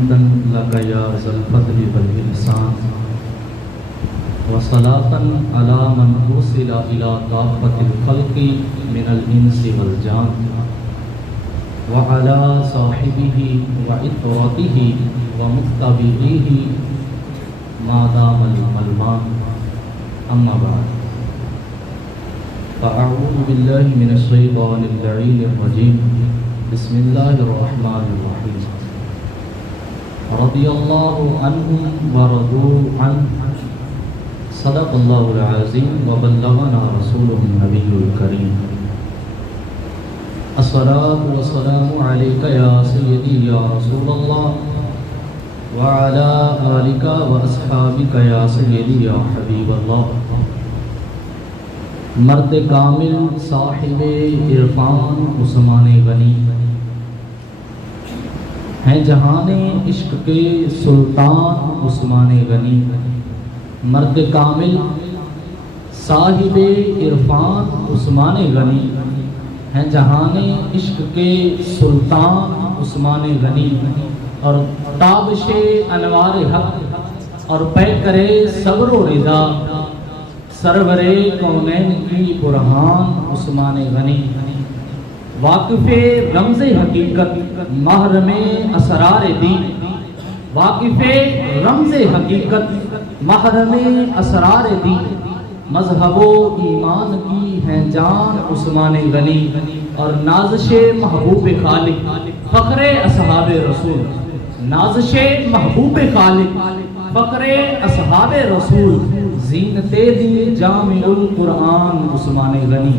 لك يا ذا الفضل والإحسان وصلاة على من أرسل إلى كافة الخلق من الإنس والجان وعلى صاحبه وعطرته ومتبعيه ما دام الملمان أما بعد فأعوذ بالله من الشيطان اللعين الرجيم بسم الله الرحمن الرحيم رضي الله عنهم ورضوا عنه صدق الله العظيم وبلغنا رسوله النبي الكريم الصلاة والسلام عليك يا سيدي يا رسول الله وعلى آلك وأصحابك يا سيدي يا حبيب الله مرد کامل صاحب عرفان عثمان غنی ہیں جہان عشق کے سلطان عثمان غنی، مرد کامل صاحب عرفان عثمان غنی ہیں جہان عشق کے سلطان عثمان غنی، اور تابش انوار حق اور پیکرے صبر و رضا سرور کونین کی برہان عثمان غنی، واقف رمز حقیقت محرم اسرار دین، واقف رمز حقیقت محرم اسرار دین، مذہب و ایمان کی ہیں جان عثمان غنی، اور نازش محبوب خالق فخر اصحاب رسول، نازش محبوب خالق فخر اصحاب رسول، زینت دی جامع القرآن عثمان غنی،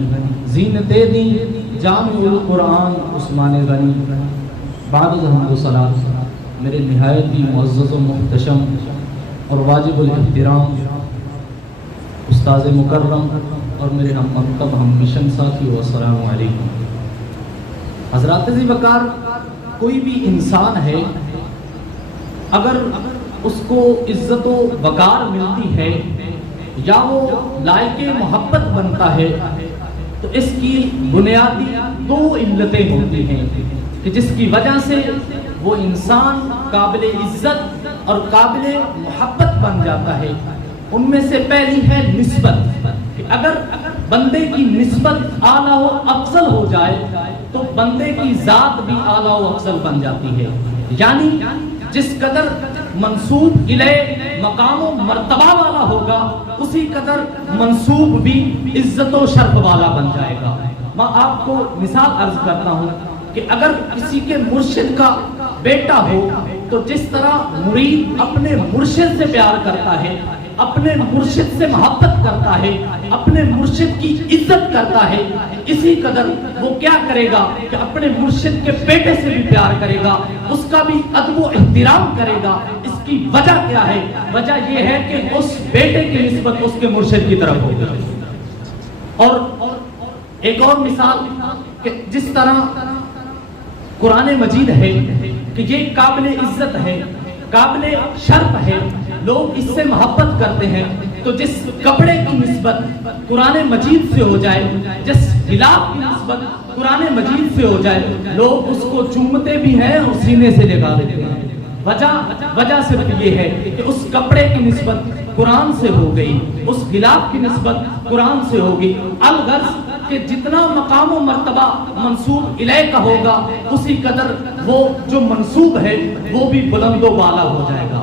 زینت دی جامع القرآن عثمان غنی۔ بعد حمد و صلاۃ میرے نہایت ہی معزز و محتشم اور واجب الاحترام استاذ مکرم اور میرے ہم مکتب ہم مشن ساتھی والسلام علیکم۔ حضرات ذی وقار، کوئی بھی انسان ہے اگر اس کو عزت و وقار ملتی ہے یا وہ لائق محبت بنتا ہے تو اس کی بنیادی دو علتیں ہوتی ہیں کہ جس کی وجہ سے وہ انسان قابل عزت اور قابل محبت بن جاتا ہے۔ ان میں سے پہلی ہے نسبت، کہ اگر بندے کی نسبت اعلیٰ و افضل ہو جائے تو بندے کی ذات بھی اعلیٰ و افضل بن جاتی ہے، یعنی جس قدر منسوب الیہ مقام و مرتبہ والا ہوگا اسی قدر منسوب بھی عزت و شرف والا بن جائے گا۔ میں آپ کو مثال عرض کرتا ہوں کہ اگر کسی کے مرشد کا بیٹا ہو تو جس طرح مرید اپنے مرشد سے پیار کرتا ہے، اپنے مرشد سے محبت کرتا ہے، اپنے مرشد کی عزت کرتا ہے، اسی قدر وہ کیا کرے گا کہ اپنے مرشد کے بیٹے سے بھی پیار کرے گا، اس کا بھی ادب و احترام کرے گا۔ اس کی وجہ کیا ہے؟ وجہ یہ ہے کہ اس بیٹے کی نسبت اس کے مرشد کی طرف ہوگی۔ اور ایک اور مثال کہ جس طرح قرآن مجید ہے کہ یہ قابل عزت ہے، قابل شرف ہے، لوگ اس سے محبت کرتے ہیں، تو جس کپڑے کی نسبت قرآن مجید سے ہو جائے، جس غلاف کی نسبت قرآن مجید سے ہو جائے، لوگ اس کو چومتے بھی ہیں اور سینے سے لگا دیتے ہیں۔ وجہ صرف یہ ہے کہ اس کپڑے کی نسبت قرآن سے ہو گئی، اس غلاف کی نسبت قرآن سے ہوگی، الغرض کہ جتنا مقام و مرتبہ منسوب الیہ کا ہوگا اسی قدر وہ جو منسوب ہے وہ بھی بلند و بالا ہو جائے گا۔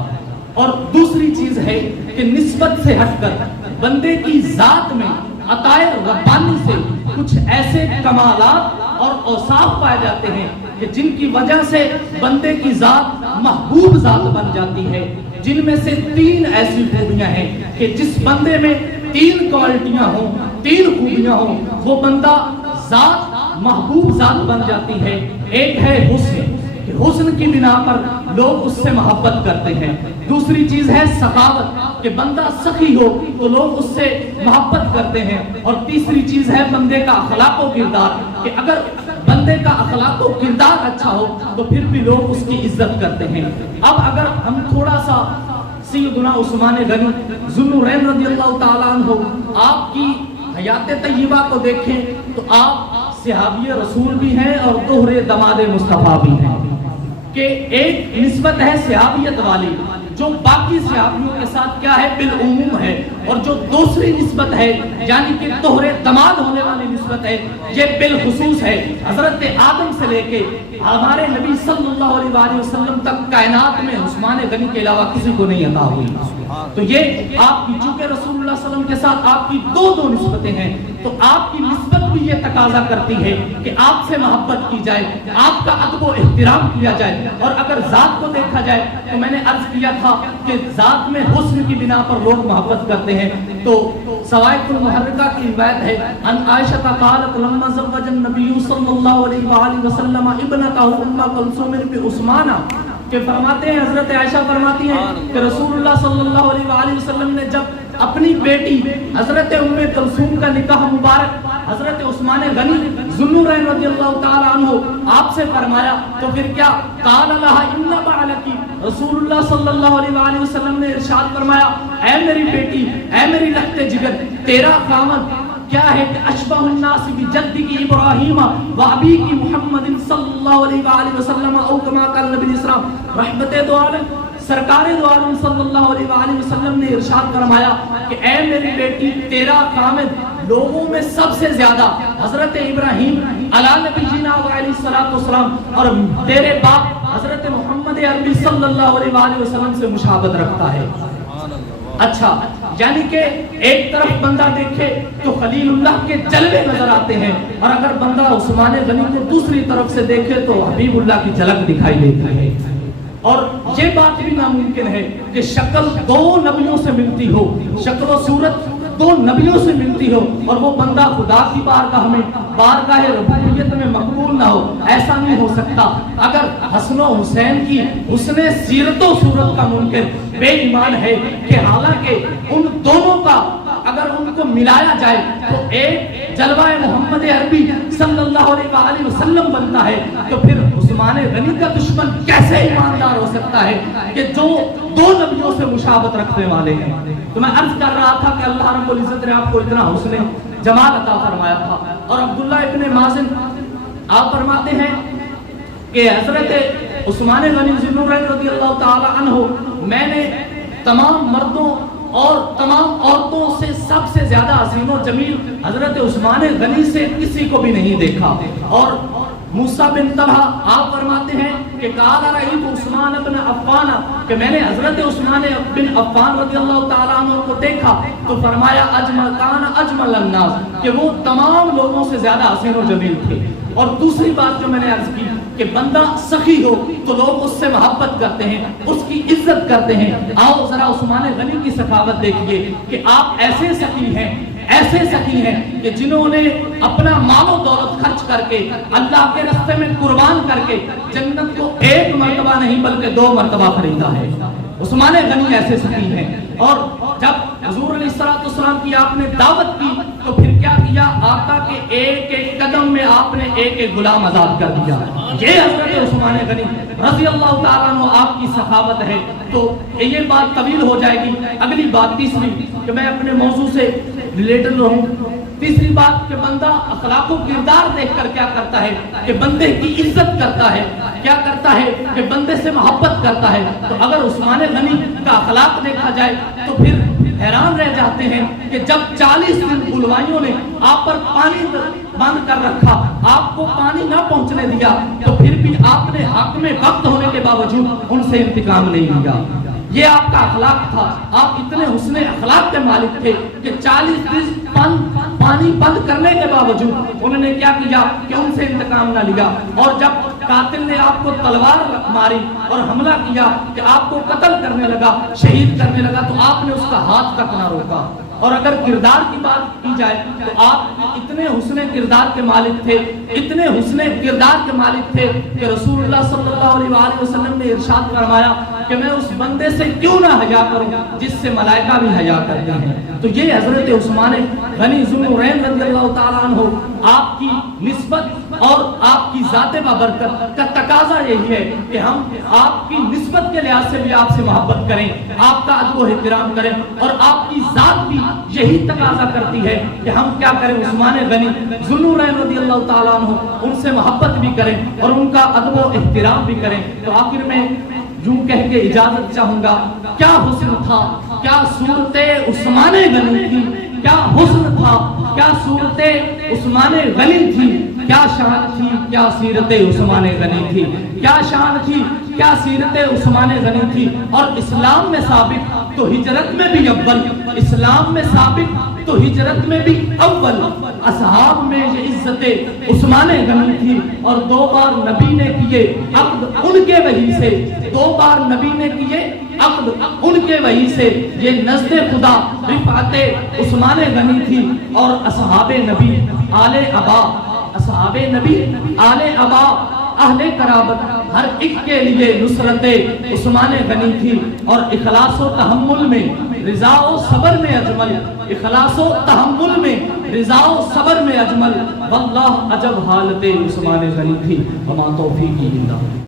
اور دوسری چیز ہے کہ نسبت سے ہٹ کر بندے کی ذات میں عطائے ربانی سے کچھ ایسے کمالات اور اوصاف پائے جاتے ہیں کہ جن کی وجہ سے بندے کی ذات محبوب ذات بن جاتی ہے، جن میں سے تین ایسی خوبیاں ہیں کہ جس بندے میں تین کوالٹیاں ہوں، تین خوبیاں ہوں، وہ بندہ ذات محبوب ذات بن جاتی ہے۔ ایک ہے حسن، کہ حسن کی بنا پر لوگ اس سے محبت کرتے ہیں۔ دوسری چیز ہے سخاوت، کہ بندہ سخی ہو تو لوگ اس سے محبت کرتے ہیں۔ اور تیسری چیز ہے بندے کا اخلاق و کردار، کہ اگر بندے کا اخلاق و کردار اچھا ہو تو پھر بھی لوگ اس کی عزت کرتے ہیں۔ اب اگر ہم تھوڑا سا سیدنا عثمان غنی ذو النورین رضی اللہ تعالیٰ عنہ آپ کی حیات طیبہ کو دیکھیں تو آپ صحابی رسول بھی ہیں اور دوہرے دماد مصطفیٰ بھی ہیں، کہ ایک نسبت ہے صحابیت والی جو باقی صحابیوں کے ساتھ کیا ہے بالعموم ہے، اور جو دوسری نسبت ہے یعنی کہ طہر دماد ہونے والی نسبت ہے یہ بالخصوص ہے۔ حضرت آدم سے لے کے ہمارے نبی صلی اللہ علیہ وآلہ وسلم تک کائنات میں عثمان غنی کے علاوہ کسی کو نہیں عطا ہوئی۔ تو یہ آپ کی چونکہ رسول اللہ صلی اللہ علیہ وسلم کے ساتھ آپ کی دو نسبتیں ہیں، تو آپ کی نسبت بھی یہ تقاضا کرتی ہے کہ آپ سے محبت کی جائے، آپ کا ادب و احترام کیا جائے۔ اور اگر ذات کو دیکھا جائے تو میں نے عرض کیا تھا کہ ذات میں حسن کی بنا پر لوگ محبت کرتے ہیں۔ تو سوائق المحرکہ کی روایت ہے ان عائشہ قالت لما زوج النبی صلی اللہ علیہ وآلہ وسلم ابنتہ ام کلثوم بعثمان، کہ فرماتے ہیں حضرت عائشہ فرماتی ہیں کہ رسول اللہ صلی اللہ علیہ وآلہ وسلم نے جب اپنی بیٹی حضرت ام کلثوم کا نکاح مبارک حضرت عثمان غنی ذوالنورین رضی اللہ تعالی عنہ آپ سے فرمایا تو پھر کیا قال لها ان بعلکی، رسول اللہ صلی اللہ علیہ وآلہ وسلم نے ارشاد فرمایا اے میری بیٹی، اے میری لخت جگر، تیرا خامد کیا ہے کہ اشبہ الناس بجدک ابراہیم و ابیک محمد صلی اللہ علیہ وآلہ وسلم او کما قال نبی اسلام رحمت دو عالم، سرکار دو عالم صلی اللہ علیہ وآلہ وسلم نے ارشاد فرمایا کہ اے میری بیٹی تیرا خامد لوگوں میں سب سے زیادہ حضرت ابراہیم علی نبی جینا علیہ السلام اور تیرے باپ حضرت محمد عربی صلی اللہ علیہ وآلہ وسلم سے مشابہت رکھتا ہے۔ اچھا یعنی کہ ایک طرف بندہ دیکھے تو خلیل اللہ کے جلوے نظر آتے ہیں، اور اگر بندہ عثمان غنی کو دوسری طرف سے دیکھے تو حبیب اللہ کی جھلک دکھائی دیتی ہے۔ اور یہ بات بھی ناممکن ہے کہ شکل دو نبیوں سے ملتی ہو، شکل و صورت دو نبیوں سے ملتی ہو اور وہ بندہ خدا کی بارگاہ میں بارگاہ ربوبیت میں مقبول نہ ہو، ایسا نہیں ہو سکتا۔ اگر حسن و حسین کی حسن سیرت و صورت کا منکر بے ایمان ہے کہ حالانکہ ان دونوں کا اگر ان کو ملایا جائے تو ایک جلوہ محمد عربی صلی اللہ علیہ وآلہ وسلم بنتا ہے، تو پھر عثمان غنی کا دشمن کیسے ایماندار ہو سکتا ہے کہ جو دو نبیوں سے مشابہت رکھنے والے ہیں۔ تو میں عرض کر رہا تھا کہ اللہ رب العزت نے آپ کو اتنا حسن جمال عطا فرمایا تھا۔ اور عبداللہ ابن مازن آپ فرماتے ہیں کہ حضرت عثمان غنی ذوالنورین رضی اللہ تعالی عنہ میں نے تمام مردوں اور تمام عورتوں سے سب سے زیادہ حسین و جمیل حضرت عثمان غنی سے کسی کو بھی نہیں دیکھا۔ اور موسیٰ بن طلحہ آپ فرماتے ہیں کہ قال رأیت عثمان بن عفان، کہ میں نے حضرت عثمان بن عفان رضی اللہ تعالیٰ عنہ کو دیکھا تو فرمایا اجمل کان اجمل الناس، کہ وہ تمام لوگوں سے زیادہ حسین و جمیل تھے۔ اور دوسری بات جو میں نے عرض کی کہ بندہ سخی ہو تو لوگ اس سے محبت کرتے ہیں، اس کی عزت کرتے ہیں۔ آؤ ذرا عثمان غنی کی سخاوت دیکھیے کہ آپ ایسے سخی ہیں، ایسے سخی ہیں کہ جنہوں نے اپنا مال و دولت خرچ کر کے اللہ کے راستے میں قربان کر کے جنت کو ایک مرتبہ نہیں بلکہ 2 مرتبہ خریدا ہے۔ عثمان غنی ایسے سخی ہیں۔ اور جب حضور علیہ السلام کی آپ نے دعوت کی تو پھر کیا کیا؟ آقا کے ایک ایک قدم میں آپ نے ایک ایک غلام آزاد کر دیا۔ یہ حضرت عثمان غنی رضی اللہ تعالیٰ عنہ آپ کی سخاوت ہے۔ تو یہ بات طویل ہو جائے گی۔ اگلی بات تیسری کہ میں اپنے موضوع سے ریلیٹڈ رہوں، تیسری بات کہ بندہ اخلاق و کردار دیکھ کر کیا کرتا ہے کہ بندے کی عزت کرتا ہے، کیا کرتا ہے کہ بندے سے محبت کرتا ہے۔ تو اگر عثمان غنی کا اخلاق دیکھا جائے تو پھر حیران رہ جاتے ہیں کہ جب 40 دن بلوائیوں نے آپ پر پانی بند کر رکھا، آپ کو پانی نہ پہنچنے دیا، تو پھر بھی آپ نے حق میں وقت ہونے کے باوجود ان سے انتقام نہیں لیا۔ یہ آپ کا اخلاق تھا۔ آپ اتنے حسن اخلاق کے مالک تھے کہ 40 دن پانی بند کرنے کے باوجود انہوں نے کیا کیا کہ ان سے انتقام نہ لیا۔ اور جب قاتل نے آپ کو تلوار ماری اور حملہ کیا کہ آپ کو قتل کرنے لگا، شہید کرنے لگا، تو آپ نے اس کا ہاتھ تک نہ روکا۔ اور اگر کردار کی بات کی جائے تو آپ اتنے حسن کردار کے مالک تھے، اتنے حسن کردار کے مالک تھے کہ رسول اللہ صلی اللہ علیہ وآلہ وسلم نے ارشاد فرمایا کہ میں اس بندے سے کیوں نہ حیا کروں جس سے ملائکہ بھی حیا کرتے ہیں۔ تو یہ حضرت عثمان غنی ذوالنورین رضی اللہ تعالیٰ عنہ آپ کی نسبت اور آپ کی ذات بابرکت کا تقاضا یہی ہے کہ ہم آپ کی نسبت کے لحاظ سے بھی آپ سے محبت کریں، آپ کا ادب و احترام کریں، اور آپ کی ذات بھی یہی تقاضا کرتی ہے کہ ہم کیا کریں، عثمان غنی ذو النورین رضی اللہ تعالیٰ عنہ ان سے محبت بھی کریں اور ان کا ادب و احترام بھی کریں۔ تو آخر میں یوں کہہ کے اجازت چاہوں گا، کیا حسن تھا، کیا صورت عثمان غنی تھی، کیا حسن تھا، کیا صورت عثمان غنی تھی، کیا شان تھی، کیا سیرت عثمان غنی تھی، کیا شان تھی، کیا سیرت عثمان غنی تھی۔ اور اسلام میں ثابت تو ہجرت میں بھی اول، اسلام میں ثابت تو ہجرت میں بھی اول، اصحاب میں یہ عزت عثمان غنی تھی۔ اور 2 بار نبی نے کیے عقد ان کے وحی سے، 2 بار نبی نے کیے عقد ان کے وحی سے، یہ نزد خدا رفعت عثمان غنی تھی۔ اور اصحاب نبی آل ابا، اصحاب نبی آل ابا، اہل قرابت ہر ایک کے لیے نصرت عثمان غنی تھی۔ اور اخلاص و تحمل میں رضا و صبر میں اجمل، اخلاص و تحمل میں رضا و صبر میں اجمل، واللہ عجب حالت عثمان غنی تھی۔ وما توفیقی الا